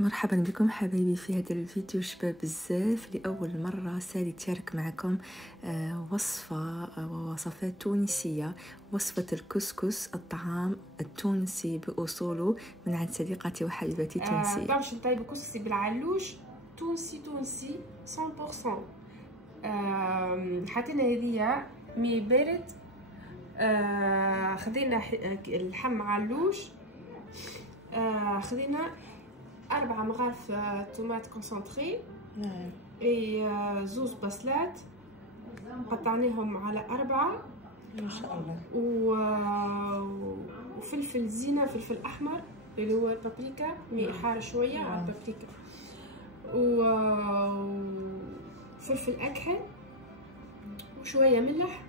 مرحبا بكم حبايبي في هذا الفيديو شباب بزاف. لأول مرة سالي تشارك معكم وصفة ووصفات تونسية، وصفة الكسكس، الطعام التونسي بأصوله، من عند صديقتي وحبيبتي تونسية. باش نطيبو كسكسي بالعلوش تونسي 100%. حطينا هذيا مي بارد. خدينا اللحم علوش، خدينا 4 مغارف طوماط كونسونطري، اي زوز بصلات قطعناهم على 4 ما شاء الله، وفلفل زينة، فلفل احمر اللي هو البابريكا مي حار شويه على البابريكا، وفلفل اكحل وشويه ملح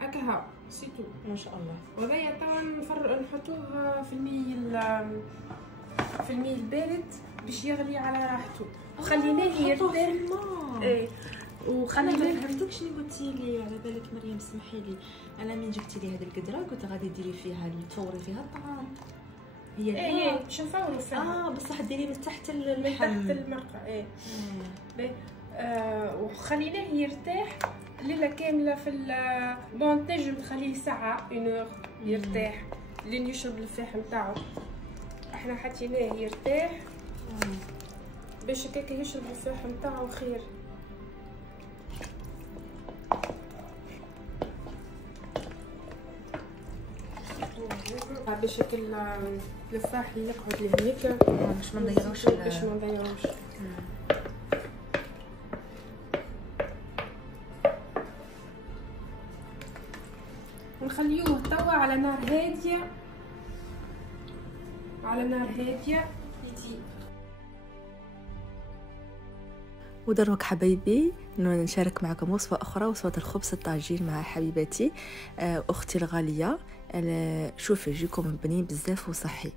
هكا سيتو. ما شاء الله. وهذايا طبعا نحطوه في المي البارد باش يغلي على راحته، وخليناه يرتاح. ايه وخلينا ما فهمتكش اللي قلتي لي على بالك مريم. سمحي لي، انا من جبتي لي هذه القدره قلت غادي ديري فيها تفوري فيها الطعام. هي ايه باش نفوروا فيها. بصح ديري من تحت من تحت المرقه. ايه وخليناه يرتاح ليله كامله في بون. تنجم تخليه ساعه 1 يرتاح لين يشرب الفاح نتاعو. احنا حطيناه يرتاح باش هكاك يشرب الفاح نتاعو خير. باش هكا الفاح اللي يقعد لهنيك باش ما نضيعوش ونخليوه توا على نار هاديه، ودروك حبايبي نشارك معكم وصفة أخرى، وصفة الخبز الطاجين مع حبيبتي أختي الغالية. شوفوا يجيكم بنين بزاف وصحي.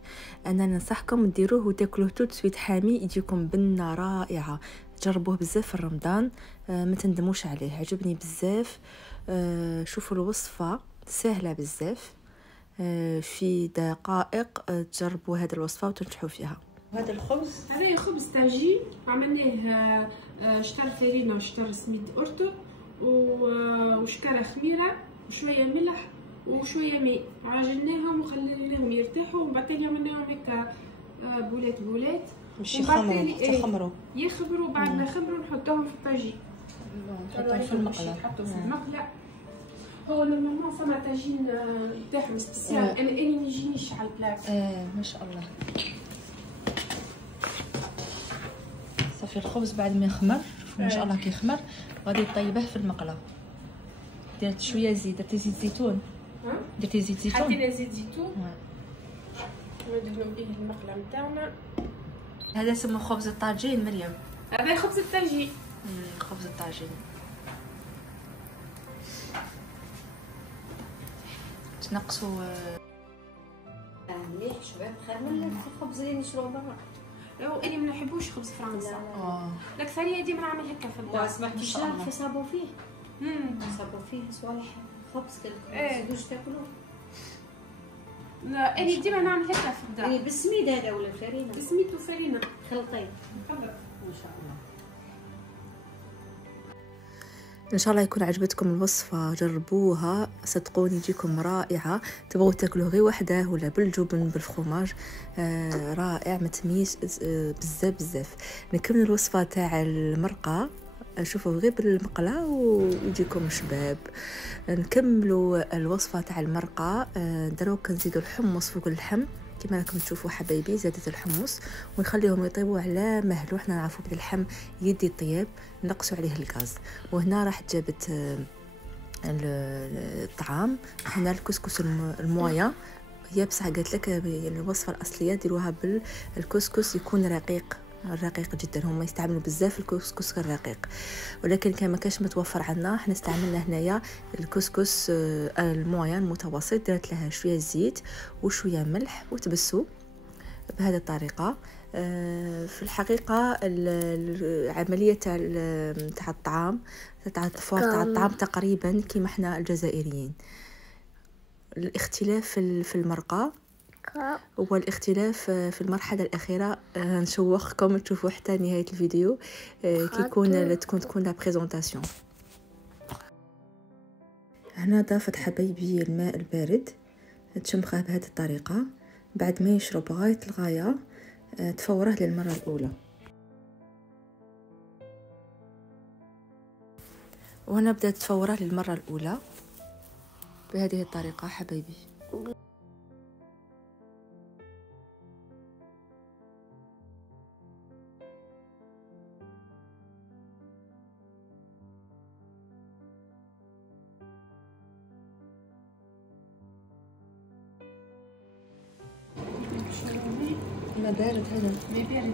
أنا ننصحكم ديروه وتاكلوه توت سويت حامي، يجيكم بنة رائعة. جربوه بزاف في رمضان، ما تندموش عليه، عجبني بزاف. شوفوا الوصفة سهلة بزاف، في دقائق تجربوا هذه الوصفة وتنجحوا فيها. هذا الخبز هذا خبز طاجين عملناه شطر فرينه وشطر سميد أرطب وشكاره خميره وشويه ملح وشويه ماء، عجناهم وخليناهم يرتاحوا، ومن بعد عملناهم هكا بولات باش يخمروا يخمروا. بعد ما يخمروا نحطوهم في الطاجين، نحطوهم في المقله. هو نورمالمون فما طاجين تاعهم سبيسيال. انا ما يجينيش على البلاك. ما شاء الله. صافي الخبز بعد ما يخمر، ما شاء الله كيخمر غادي طيبه في المقله. درت شويه زيت، درتي زيت زيتون. درتي زيت زيتون، حطينا زيت زيتون ندهنوا به المقله نتاعنا. هذا اسمه خبز الطاجين مريم. هذا خبز الطاجين. خبز الطاجين تنقصوا مليح شباب، خير من الخبز اللي نشروه برا. انا ما نحبوش خبز فرنسا. الاكثريه ديما نعمل هكا في الدار. سمعتيش حسابوا فيه حسابوا فيه صوالح خبز قالك ما تزيدوش تاكلوه. لا انا ديما نعمل هكا في الدار. يعني بالسميد هذا ولا الفرينه؟ بالسميد وفرينه خلطين. ما شاء الله. ان شاء الله يكون عجبتكم الوصفه، جربوها صدقوني يجيكم رائعه. تبغوا تاكلوه غير وحده ولا بالجبن بالفرماج، رائع متميز بزاف. نكمل الوصفه تاع المرقه، شوفوا غير بالمقله ويجيكم شباب. نكملوا الوصفه تاع المرقه. دروك نزيدوا الحمص فوق اللحم كما راكم تشوفوا حبايبي. زادت الحمص ونخليهم يطيبوا على مهل، وحنا نعرفوا بلي اللحم يدي الطياب نقصوا عليه الغاز. وهنا راح جابت الطعام. هنا الكسكس المويا، هي بصح قالت لك الوصفه الاصليه ديروها بالكسكس يكون رقيق جدا. هما يستعملوا بزاف الكسكس الرقيق، ولكن كان ما كانش متوفر عندنا حنا استعملنا هنايا الكسكس المويا المتوسط. درت لها شويه زيت وشويه ملح وتبسوا بهذه الطريقه. في الحقيقه العمليه تاع الطعام تاع الطعام تقريبا كيما احنا الجزائريين. الاختلاف في المرقه والاختلاف في المرحله الاخيره نشوقكم تشوفوا حتى نهايه الفيديو كي تكون لا بريزونطاسيون. هنا ضافت حبايبي الماء البارد، تشمخه بهذه الطريقه. بعد ما يشرب غايه الغايه تفوره للمره الاولى. وهنا بدات تفوره للمره الاولى بهذه الطريقه حبايبي. ما بارد هذا ما بارد.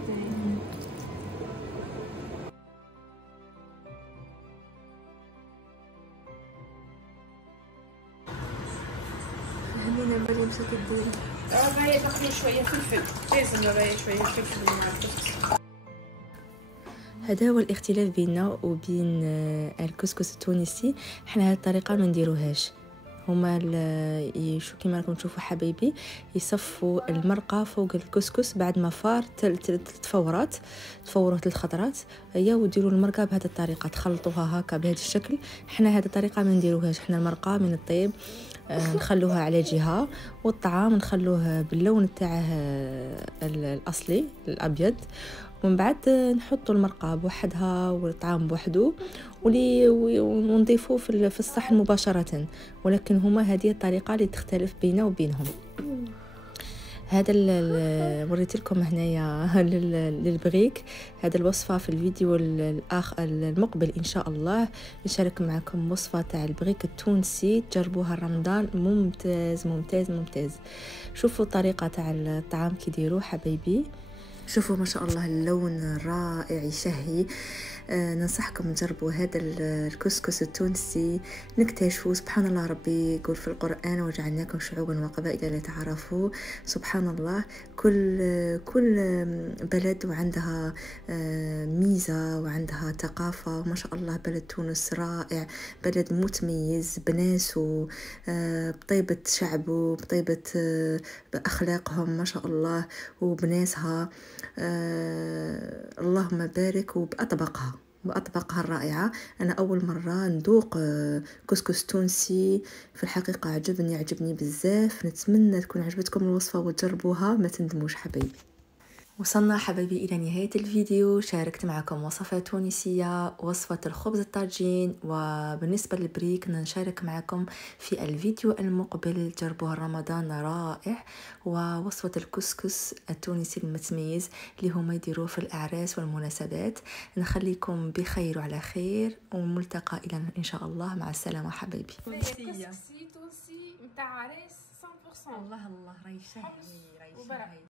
هنينا مريم ستدير راهي تقلي شويه فلفل، لازم راهي شويه فلفل مع الكسكس. هذا هو الاختلاف بيننا وبين الكسكس التونسي. حنا هذه الطريقه ما نديروهاش. هما شو كيما راكم تشوفوا حبايبي يصفوا المرقه فوق الكسكس بعد ما فار تفورت الخضرات هي وديروا المرقه بهذه الطريقه، تخلطوها هكا بهذا الشكل. حنا هذه الطريقه ما نديروهاش. حنا المرقه من الطيب نخلوها على جهه والطعام نخلوه باللون تاعه الاصلي الابيض، ومن بعد نحطوا المرقه بوحدها والطعام بوحده ونضيفوه في الصحن مباشره. ولكن هما هذه الطريقه اللي تختلف بيننا وبينهم. هذا وريت لكم هنايا للبغيك. هذا الوصفه في الفيديو المقبل ان شاء الله نشارك معكم وصفه تاع البغيك التونسي تجربوها رمضان. ممتاز ممتاز ممتاز. شوفوا الطريقه تاع الطعام كي ديروه حبايبي، شوفوا ما شاء الله اللون رائع يشهي. ننصحكم تجربوا هذا الكسكس التونسي، نكتشفوا سبحان الله. ربي يقول في القرآن وجعلناكم شعوبا وقبائل لتعارفوا. سبحان الله، كل بلد وعندها ميزة وعندها ثقافة. ما شاء الله بلد تونس رائع، بلد متميز بناسه، بطيبة شعبه، بطيبة بأخلاقهم ما شاء الله وبناسها. اللهم بارك. وبأطبقها الرائعة. أنا أول مرة ندوق كسكس تونسي، في الحقيقة عجبني بزاف. نتمنى تكون عجبتكم الوصفة وتجربوها ما تندموش حبايبي. وصلنا حبايبي إلى نهاية الفيديو. شاركت معكم وصفة تونسية، وصفة الخبز الطاجين. وبالنسبة للبريك نشارك معكم في الفيديو المقبل. جربوها رمضان رائع. ووصفة الكسكس التونسي المتميز اللي هما يديروه في الأعراس والمناسبات. نخليكم بخير وعلى خير، وملتقى إلى إن شاء الله. مع السلامة حبايبي. كسكسي تونسي نتاع عراس 100%. الله راهي شهي.